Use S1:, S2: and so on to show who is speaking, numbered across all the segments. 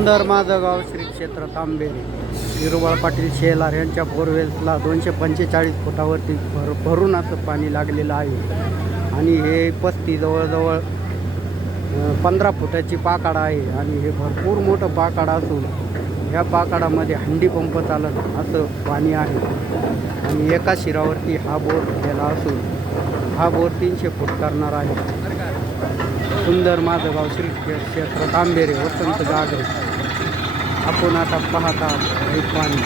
S1: सुंदर माझं गाव श्री क्षेत्र तांबेरी. विरुबाळ पाटील शेलार यांच्या बोरवेल्सला दोनशे पंचेचाळीस फुटावरती भर भरून असं पाणी लागलेलं आहे. आणि हे पस्ती जवळजवळ पंधरा फुटाची पाकाडा आहे आणि हे भरपूर मोठं पाकाडा असून ह्या पाकाडामध्ये हंडी पंप चालत असं पाणी आहे. आणि एका शिरावरती हा बोर गेला असून हा बोर तीनशे फूट करणार आहे. सुंदर माझं गाव श्री क्षेत्र तांबेरे वसंत जागरे आपण आता पाहता हे पाणी.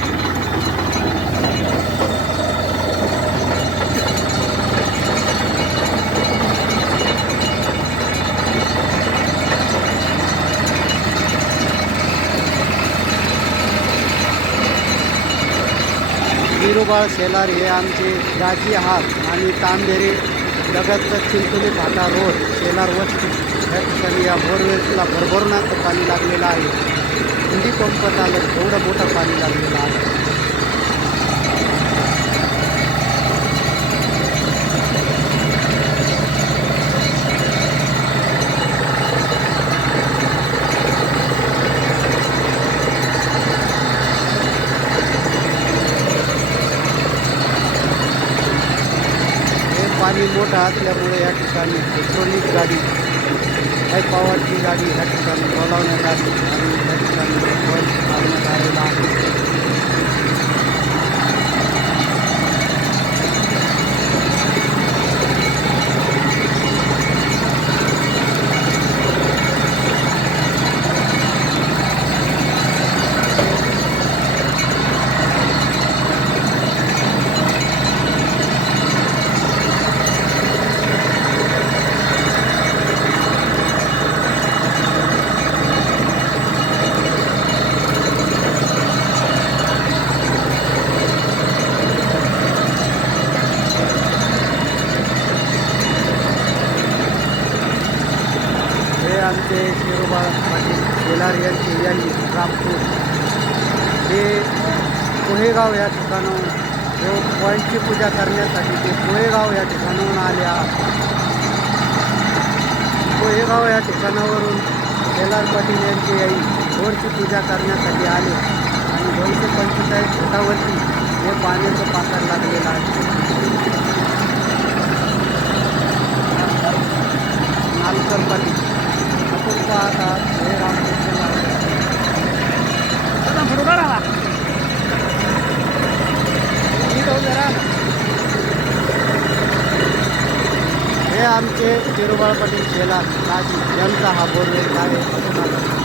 S1: विरुबाळ शेलार हे आमचे राजी हात आणि तांबेरे लगतचं चिंचोली फाटा रोड शेलार वस्ती. या ठिकाणी या बोरवेल्सला भरभरणाचं पाणी लागलेलं आहे. हिंदी पंप चालत एवढं मोठं पाणी लागलेलं आहे हे पाणी मोठं असल्यामुळे या ठिकाणी पेट्रोलिक गाडी हाय पॉवरची गाडी या ठिकाणी बोलावण्यात आली आणि या ठिकाणी बस लावण्यात आलेला आहे हे आमचे शिरोबा पाटील शेलार यांचे यांनी रामपूर. हे पोहेगाव या ठिकाणाहून जो पॉईंटची पूजा करण्यासाठी ते पोहेगाव या ठिकाणाहून आले आहात. पोहेगाव या ठिकाणावरून शेलार पाटील यांची आई गोडची पूजा करण्यासाठी आले. आणि दोनशे पंचेचाळीस फुटावरती हे पाण्याचं पाकड लागलेलं आहे नालकर पाटील आपण पाहता हे रामकृष्ण हे आमचे तिरुबाळ पाटील शेला यांचा हा बोरवेल आहे